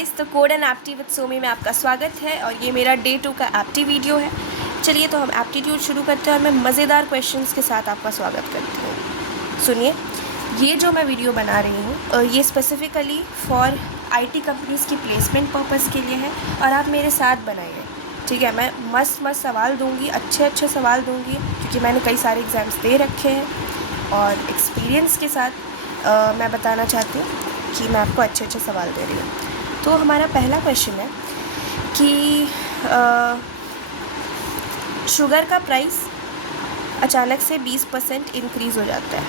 Guys, तो code and एप्टी with Somi में आपका स्वागत है और ये मेरा डे 2 का एप्टी वीडियो है। चलिए तो हम एप्टीट्यूड शुरू करते हैं और मैं मज़ेदार क्वेश्चंस के साथ आपका स्वागत करती हूँ। सुनिए, ये जो मैं वीडियो बना रही हूँ ये स्पेसिफ़िकली फॉर आईटी कंपनीज़ की प्लेसमेंट पर्पज़ के लिए है और आप मेरे साथ बनाइए, ठीक है। मैं मस्त सवाल दूँगी, अच्छे सवाल दूँगी क्योंकि मैंने कई सारे एग्ज़ाम्स दे रखे हैं और एक्सपीरियंस के साथ मैं बताना चाहती हूँ कि मैं आपको अच्छे सवाल दे रही हूँ। तो हमारा पहला क्वेश्चन है कि शुगर का प्राइस अचानक से 20% इंक्रीज़ हो जाता है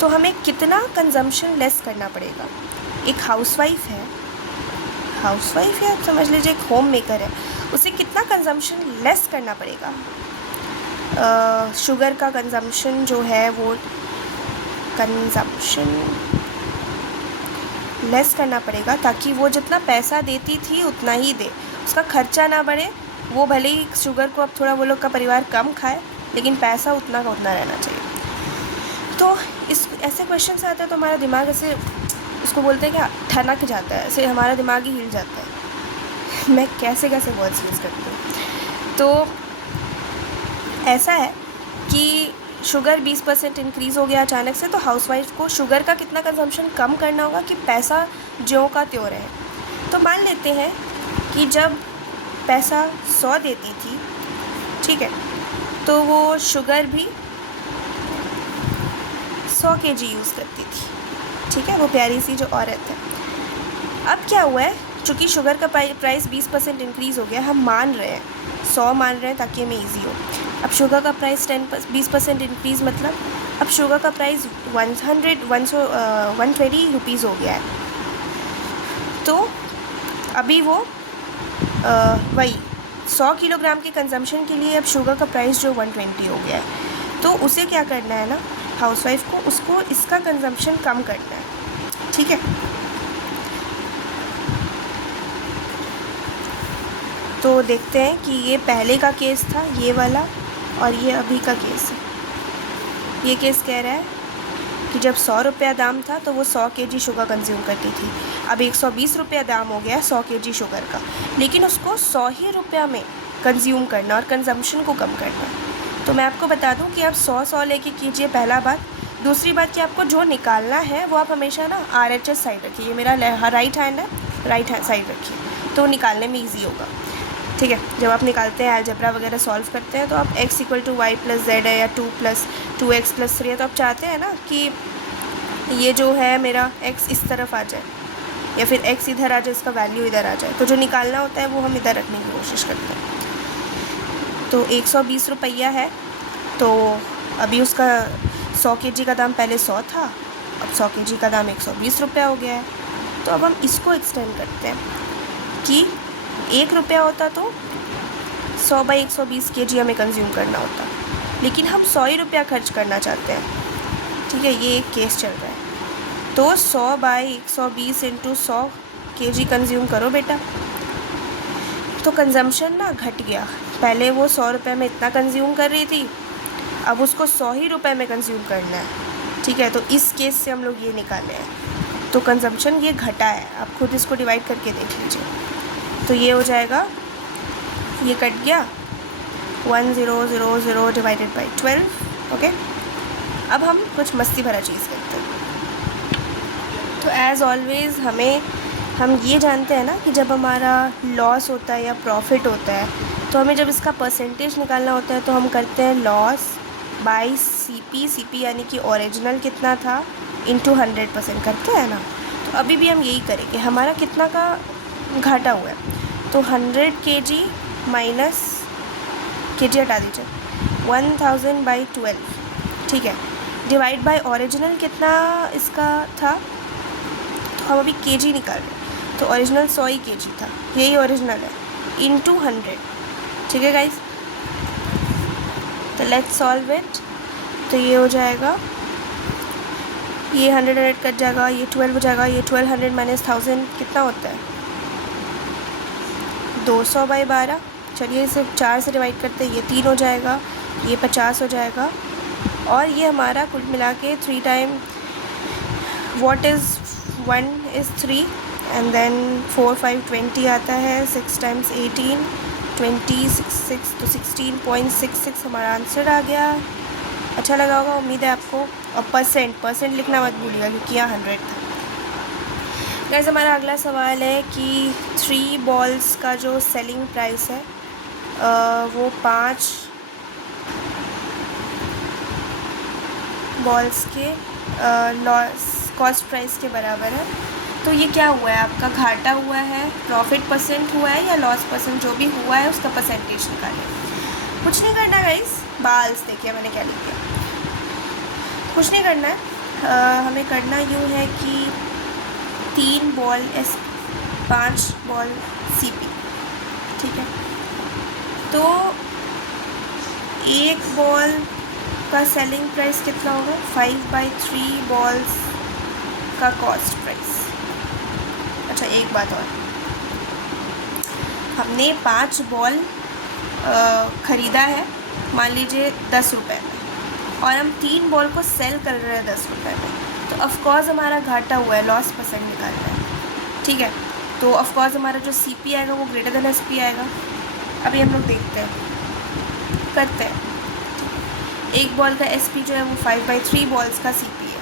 तो हमें कितना कंजम्पशन लेस करना पड़ेगा। एक हाउसवाइफ है आप समझ लीजिए, एक होम मेकर है, उसे कितना कंजम्पशन लेस करना पड़ेगा। शुगर का कंजम्पशन जो है वो कंजम्पशन लेस करना पड़ेगा ताकि वो जितना पैसा देती थी उतना ही दे, उसका खर्चा ना बढ़े। वो भले ही शुगर को अब थोड़ा वो लोग का परिवार कम खाए लेकिन पैसा उतना का उतना रहना चाहिए। तो इस ऐसे क्वेश्चन आते हैं तो हमारा दिमाग ऐसे, उसको बोलते हैं क्या, ठनक जाता है, ऐसे हमारा दिमाग ही हिल जाता है। मैं कैसे वर्ड्स यूज़ करती हूँ। तो ऐसा है कि शुगर 20% इंक्रीज़ हो गया अचानक से, तो हाउसवाइफ को शुगर का कितना कंजम्पशन कम करना होगा कि पैसा ज्यों का त्यों रहे। तो मान लेते हैं कि जब पैसा 100 देती थी, ठीक है, तो वो शुगर भी 100 kg यूज़ करती थी, ठीक है, वो प्यारी सी जो औरत है। अब क्या हुआ है, चूँकि शुगर का प्राइस 20% इंक्रीज़ हो गया, हम मान रहे हैं 100 मान रहे हैं ताकि हमें ईजी हो। अब शुगर का प्राइस 20% इंक्रीज़ मतलब अब शुगर का प्राइस 120 रुपीज़ हो गया है। तो अभी वो वही 100 किलोग्राम के कंजम्पशन के लिए अब शुगर का प्राइस जो 120 हो गया है। तो उसे क्या करना है ना, हाउसवाइफ को, उसको इसका कंजम्पशन कम करना है, ठीक है। तो देखते हैं कि ये पहले का केस था, ये वाला, और ये अभी का केस है। ये केस कह रहा है कि जब 100 रुपया दाम था तो वो 100 kg शुगर कंज्यूम करती थी। अब 120 रुपया दाम हो गया 100 kg शुगर का, लेकिन उसको 100 ही रुपया में कंज्यूम करना और कंजम्पशन को कम करना। तो मैं आपको बता दूं कि आप 100 लेके कीजिए, पहला बात। दूसरी बात कि आपको जो निकालना है वो आप हमेशा ना RHS साइड रखिए। ये मेरा राइट हैंड है, राइट हैंड साइड रखिए तो निकालने में ईजी होगा, ठीक है। जब आप निकालते हैं, अलजेब्रा वगैरह सॉल्व करते हैं, तो आप x = y + z है या 2 + 2x + 3 है, तो आप चाहते हैं ना कि ये जो है मेरा x इस तरफ आ जाए या फिर x इधर आ जाए, इसका वैल्यू इधर आ जाए। तो जो निकालना होता है वो हम इधर रखने की कोशिश करते हैं। तो 120 रुपया है, तो अभी उसका 100 kg का दाम पहले 100 था, अब 100 kg का दाम 120 रुपया हो गया है। तो अब हम इसको एक्सटेंड करते हैं कि 1 रुपया होता तो 100/120 kg हमें कंज्यूम करना होता, लेकिन हम 100 ही रुपया खर्च करना चाहते हैं, ठीक है। ये एक केस चल रहा है। तो 100/120 × 100 kg कंज्यूम करो बेटा। तो कंजम्पशन ना घट गया, पहले वो 100 रुपये में इतना कंज्यूम कर रही थी, अब उसको 100 ही रुपये में कंज्यूम करना है, ठीक है। तो इस केस से हम लोग ये निकाले हैं, तो कंजम्पशन ये घटा है। आप खुद इसको डिवाइड करके देख लीजिए। तो ये हो जाएगा, ये कट गया 1000 डिवाइडेड बाई 12, ओके। अब हम कुछ मस्ती भरा चीज़ करते हैं। तो एज़ ऑलवेज़ हम ये जानते हैं ना कि जब हमारा लॉस होता है या प्रॉफिट होता है, तो हमें जब इसका परसेंटेज निकालना होता है तो हम करते हैं लॉस बाई CP यानी कि ओरिजिनल कितना था इंटू 100% करते हैं ना। तो अभी भी हम यही करेंगे, हमारा कितना का घाटा हुआ है, तो 100 kg माइनस kg हटा दीजिए, 1000/12, ठीक है, डिवाइड बाय ओरिजिनल कितना इसका था, तो हम अभी kg निकाल रहे हैं। तो ओरिजिनल 100 ही kg था, यही ओरिजिनल है, इंटू 100, ठीक है गाइस। तो लेट्स सॉल्व इट। तो ये हो जाएगा, ये 100 कट जाएगा, ये 12 हो जाएगा, ये 1200 माइनस 1000 कितना होता है 200/12। चलिए इसे 4 से डिवाइड करते हैं, ये 3 हो जाएगा, ये 50 हो जाएगा, और ये हमारा कुल मिला के 3 time what is 1 is 3, and then 4 5 20 आता है, 6 टाइम्स 18 20 6 तो 16.66 हमारा आंसर आ गया। अच्छा लगा होगा, उम्मीद है आपको। और परसेंट लिखना मत भूलिएगा क्योंकि यहाँ 100 था। गाइस हमारा अगला सवाल है कि 3 बॉल्स का जो सेलिंग प्राइस है वो 5 बॉल्स के लॉस कॉस्ट प्राइस के बराबर है। तो ये क्या हुआ है, आपका घाटा हुआ है, प्रॉफिट परसेंट हुआ है या लॉस परसेंट, जो भी हुआ है उसका परसेंटेज निकालें। कुछ नहीं करना गाइस, बाल्स देखिए मैंने क्या लिख दिया, कुछ नहीं करना है। हमें करना यूँ है कि 3 बॉल एस 5 बॉल सीपी, ठीक है। तो एक बॉल का सेलिंग प्राइस कितना होगा, 5/3 बॉल्स का कॉस्ट प्राइस। अच्छा एक बात और, हमने 5 बॉल ख़रीदा है मान लीजिए 10 रुपये में, और हम 3 बॉल को सेल कर रहे हैं 10 रुपये में, तो ऑफकोर्स हमारा घाटा हुआ है, लॉस परसेंट निकालना है, ठीक है। तो ऑफकोर्स हमारा जो सीपी आएगा वो ग्रेटर देन एसपी आएगा। अभी हम लोग देखते हैं, करते हैं। एक बॉल का एसपी जो है वो 5/3 बॉल्स का सीपी है।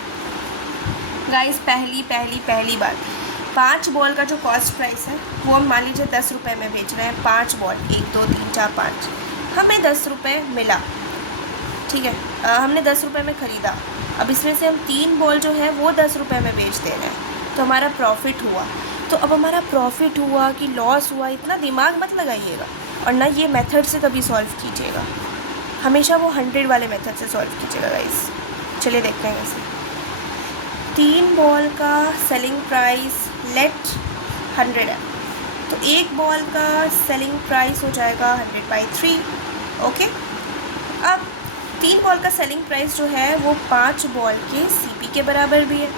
गाइस पहली बात, 5 बॉल का जो कॉस्ट प्राइस है वो हम मान लीजिए 10 रुपये में बेच रहे हैं। 5 बॉल, 1 2 3 4 5, हमें 10 रुपये मिला, ठीक है। हमने 10 रुपये में ख़रीदा, अब इसमें से हम 3 बॉल जो है वो 10 रुपये में बेच दे रहे हैं, तो हमारा प्रॉफिट हुआ। तो अब हमारा प्रॉफिट हुआ कि लॉस हुआ, इतना दिमाग मत लगाइएगा, और ना ये मेथड से कभी सॉल्व कीजिएगा, हमेशा वो 100 वाले मेथड से सॉल्व कीजिएगा गाइस। चलिए देखते हैं कैसे। 3 बॉल का सेलिंग प्राइस लेट 100 है, तो एक बॉल का सेलिंग प्राइस हो जाएगा 100/3, ओके। अब 3 बॉल का सेलिंग प्राइस जो है वो 5 बॉल के सीपी के बराबर भी है,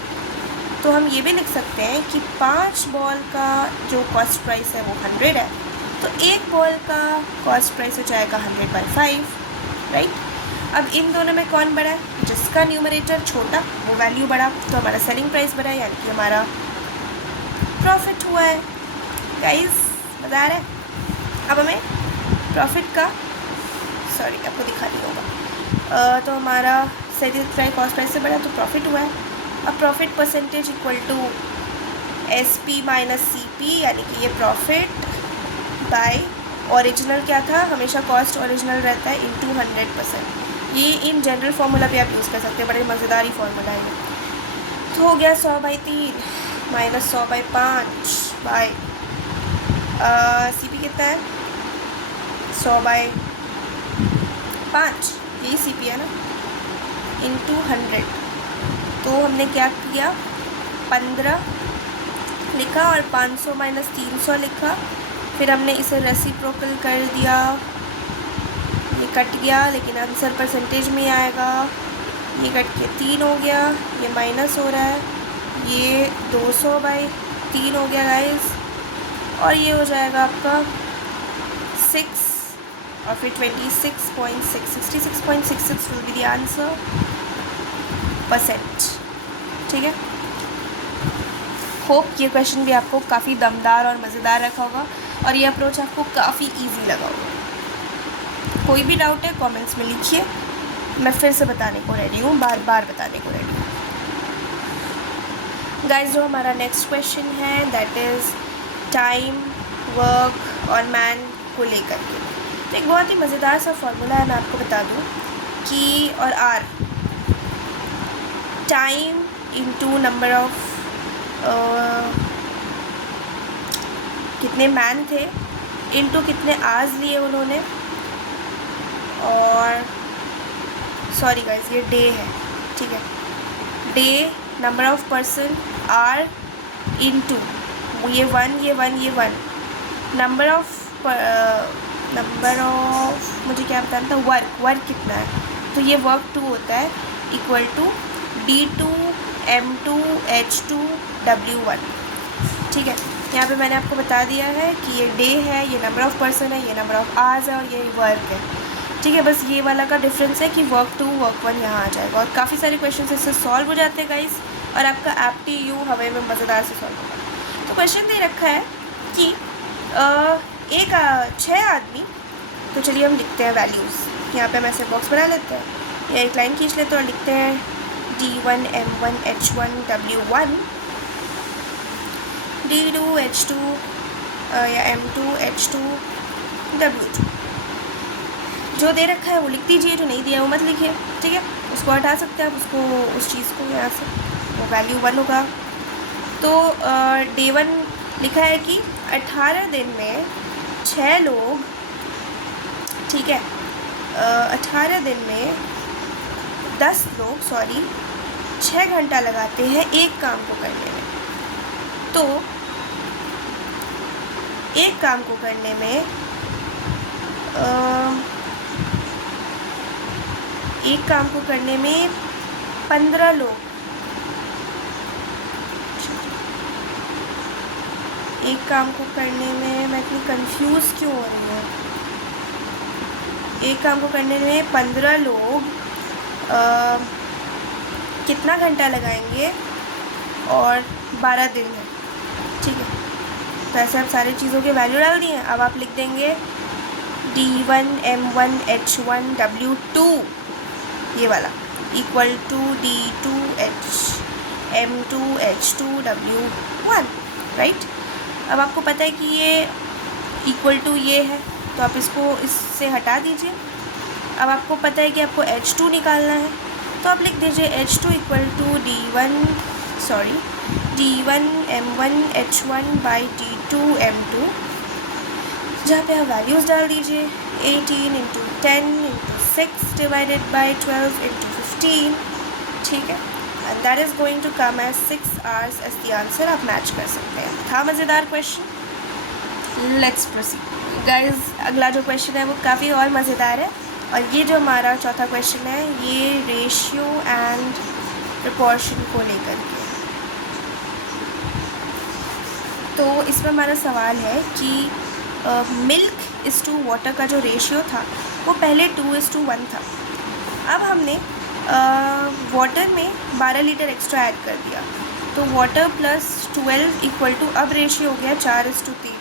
तो हम ये भी लिख सकते हैं कि 5 बॉल का जो कॉस्ट प्राइस है वो 100 है, तो एक बॉल का कॉस्ट प्राइस हो जाएगा 100/5, राइट। अब इन दोनों में कौन बड़ा है, जिसका न्यूमरेटर छोटा वो वैल्यू बड़ा, तो हमारा सेलिंग प्राइस बड़ा है, यानी कि हमारा प्रॉफिट हुआ है। गाइस बता रहे हैं, अब हमें प्रॉफिट का, सॉरी आपको दिखा नहीं होगा, तो हमारा सेलिंग प्राइस कॉस्ट प्राइस से बड़ा, तो प्रॉफिट हुआ है। अब profit percentage equal to SP minus CP, यानी कि ये प्रॉफिट बाय ओरिजिनल क्या था, हमेशा कॉस्ट ओरिजिनल रहता है, इनटू 100%। ये इन जनरल फार्मूला भी आप यूज़ कर सकते हैं, बड़े मज़ेदार ही फार्मूला है। तो हो गया 100/3 माइनस 100/5 बाय सीपी कितना है, 100/5, यही सीपी है ना, इनटू 100। तो हमने क्या किया, 15 लिखा और 500 माइनस 300 लिखा, फिर हमने इसे रेसिप्रोकल कर दिया, ये कट गया लेकिन आंसर परसेंटेज में आएगा, ये कट के 3 हो गया, ये माइनस हो रहा है, ये 200/3 हो गया गाइस, और ये हो जाएगा आपका 6 और फिर 66.66 will be the answer percent, ठीक है। होप ये क्वेश्चन भी आपको काफ़ी दमदार और मज़ेदार रखा होगा, और ये अप्रोच आपको काफ़ी इजी लगा होगा। कोई भी डाउट है कमेंट्स में लिखिए, मैं फिर से बताने को रेडी हूँ, बार बार बताने को रेडी हूँ। गाइस जो हमारा नेक्स्ट क्वेश्चन है दैट इज़ टाइम, वर्क और मैन को लेकर के। तो एक बहुत ही मज़ेदार सा फॉर्मूला है, मैं आपको बता दूँ कि, और R, time into number of कितने मैन थे इंटू कितने आवर्स लिए उन्होंने, और सॉरी गाइस ये डे है, ठीक है, day number of person, R into ये 1 नंबर ऑफ मुझे क्या बताना था, वर्क कितना है, तो ये वर्क 2 होता है, equal to D2 M2 H2 W1, ठीक है। यहाँ पे मैंने आपको बता दिया है कि ये डे है, ये नंबर ऑफ़ पर्सन है, ये नंबर ऑफ़ आवर्स है, और ये वर्क है, ठीक है। बस ये वाला का डिफरेंस है कि वर्क 2 वर्क 1 यहाँ आ जाएगा, और काफ़ी सारे क्वेश्चन इससे सॉल्व हो जाते हैं गाइस, और आपका एप्टी यू हवे में मज़ेदार से सॉल्व होगा। तो तो क्वेश्चन दे रखा है कि एक 6 आदमी, तो चलिए हम लिखते हैं वैल्यूज़। यहाँ पे हम ऐसे बॉक्स बना लेते हैं या एक लाइन खींच लेते हैं और लिखते हैं D1 M1 H1 W1 D2 H2 या M2 H2 W2। जो दे रखा है वो लिख दीजिए, जो नहीं दिया वो मत लिखिए, ठीक है। उसको हटा सकते हैं आप, उसको उस चीज़ को यहाँ से, वो वैल्यू 1 होगा। तो D1 लिखा है कि 18 दिन में 6 लोग, ठीक है, 18 दिन में 10 लोग 6 घंटा लगाते हैं एक काम को करने में। तो एक काम को करने में एक काम को करने में 15 लोग, एक काम को करने में, मैं इतनी कंफ्यूज क्यों हो रही हूँ, एक काम को करने में 15 लोग कितना घंटा लगाएंगे और 12 दिन है, ठीक है। तो ऐसे आप सारी चीज़ों के वैल्यू डाल दिए। अब आप लिख देंगे D1 M1 H1 W2 ये वाला equal to D2 M2 H2 W1, right. अब आपको पता है कि ये इक्वल टू ये है, तो आप इसको इससे हटा दीजिए। अब आपको पता है कि आपको H2 निकालना है, तो आप लिख दीजिए H2 equal to D1 M1 H1 by D2 M2, जहाँ पे आप वैल्यूज़ डाल दीजिए 18 × 10 × 6 डिवाइडेड बाई 12 × 15, ठीक है। And that is going to come as 6 hours as the answer. आप मैच कर सकते हैं। था मज़ेदार क्वेश्चन। Let's proceed guys. अगला जो क्वेश्चन है वो काफ़ी और मज़ेदार है, और ये जो हमारा चौथा क्वेश्चन है ये रेशियो एंड प्रपोर्शन को लेकर के। तो इसमें हमारा सवाल है कि मिल्क इज़ टू वाटर का जो रेशियो था वो पहले 2:1 था। अब हमने वाटर में 12 लीटर एक्स्ट्रा ऐड कर दिया, तो वाटर प्लस 12 इक्वल टू अब रेशियो हो गया 4:3।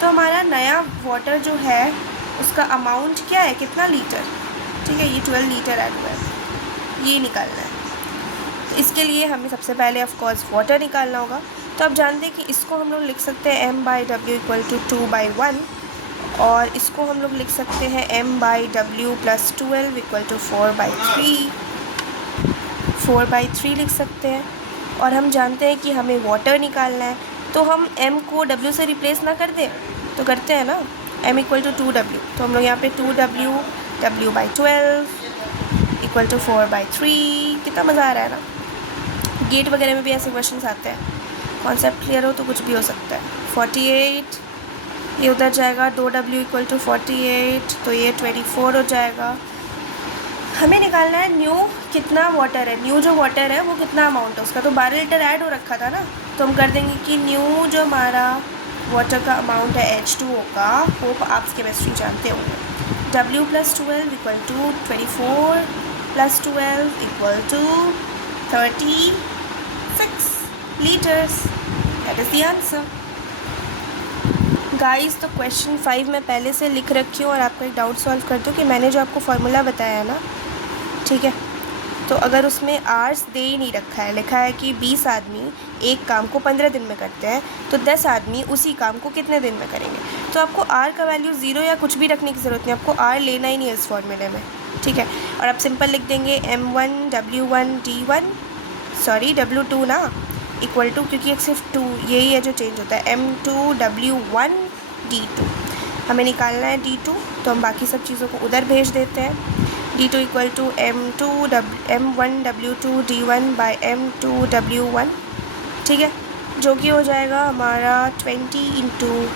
तो हमारा नया वाटर जो है उसका अमाउंट क्या है, कितना लीटर, ठीक है, ये 12 लीटर ऐड हुआ है, ये निकालना है। तो इसके लिए हमें सबसे पहले ऑफ कोर्स वाटर निकालना होगा। तो आप जानते हैं कि इसको हम लोग लिख सकते हैं M/W इक्वल टू 2/1, और इसको हम लोग लिख सकते हैं M/W प्लस 12 इक्वल टू 4/3, 4/3 लिख सकते हैं। और हम जानते हैं कि हमें वाटर निकालना है, तो हम M को W से रिप्लेस ना कर दें, तो करते हैं ना, M इक्वल टू 2W, तो हम लोग यहाँ पे 2W W/12 इक्वल टू 4/3। कितना मज़ा आ रहा है ना। गेट वगैरह में भी ऐसे क्वेश्चंस आते हैं, कॉन्सेप्ट क्लियर हो तो कुछ भी हो सकता है। 48 ये उधर जाएगा, 2W इक्वल टू 48, तो ये 24 हो जाएगा। हमें निकालना है न्यू कितना वाटर है, न्यू जो वाटर है वो कितना अमाउंट है उसका, तो 12 लीटर ऐड हो रखा था ना, तो हम कर देंगे कि न्यू जो हमारा वाटर का अमाउंट है H2O का, होप आप केमिस्ट्री जानते होंगे, W plus 12 equal to 24 plus 12 equal to 36 litres. That is the answer guys. तो क्वेश्चन 5 मैं पहले से लिख रखी हूँ और आपको एक डाउट सॉल्व कर दूँ कि मैंने जो आपको फार्मूला बताया है ना, ठीक है, तो अगर उसमें आवर्स दे ही नहीं रखा है, लिखा है कि 20 आदमी एक काम को 15 दिन में करते हैं, तो 10 आदमी उसी काम को कितने दिन में करेंगे, तो आपको आर का वैल्यू 0 या कुछ भी रखने की ज़रूरत नहीं, आपको आर लेना ही नहीं है इस फॉर्मूले में, ठीक है। और आप सिंपल लिख देंगे M1 W1 D1 W2 ना इक्वल टू, क्योंकि एक सिर्फ 2 यही है जो चेंज होता है, M2 W1 D2। हमें निकालना है D2, तो हम बाकी सब चीज़ों को उधर भेज देते हैं। D2 equal to M1 W2 D1 by M2 W1, ठीक है, जो कि हो जाएगा हमारा 20 ×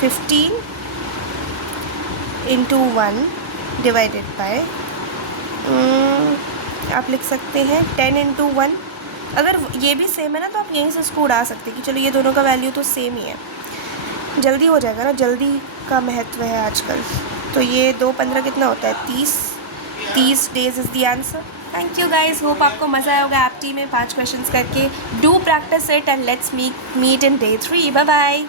15 × 1 डिवाइडेड बाय, आप लिख सकते हैं 10 × 1। अगर ये भी सेम है ना तो आप यहीं से इसको उड़ा सकते हैं कि चलो ये दोनों का वैल्यू तो सेम ही है, जल्दी हो जाएगा ना, जल्दी का महत्व है आजकल। तो ये 2 × 15 कितना होता है, 30 days is the answer. Thank you guys, hope आपको मज़ा आया होगा एप्टी में 5 क्वेश्चंस करके. Do practice it and let's meet in day 3. Bye bye.